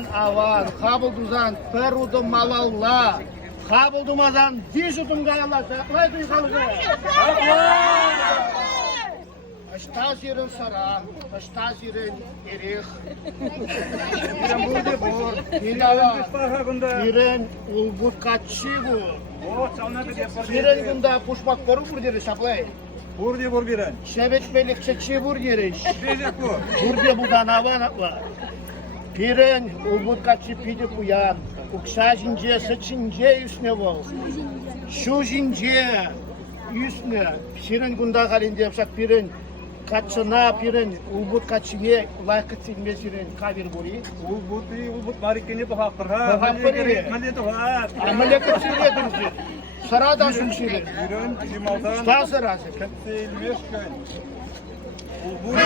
Avan, kabıldızan bir udum malalla, kabıldımazan 100 udum gayalla, saklay duygalığı. Aşta zirin saran, aşta zirin erih. Biren burada bor, biren ulbut kaçı bu. Biren bunda kuşmak boru bur deri saklay. Bur biren. Şebetmelik çeçi bur deri. Bezek bu. Bur de budan avan var. Biren ulbut kaçı pide kuyan. Uksa jince, saçince üstüne bol. Şu jince üstüne. Biren bunda kalınca yapsak biren kaçına biren ulbut kaçıya layık silmez biren kabir buri. Ulbut marikini bu hakkır ha. Bu hakkır iyi. Ameliyat etsinler bizi. Sarada sümsüyle. Biren limaldan. Sağ sarası. Kentse ilmeş köyün. Ulbut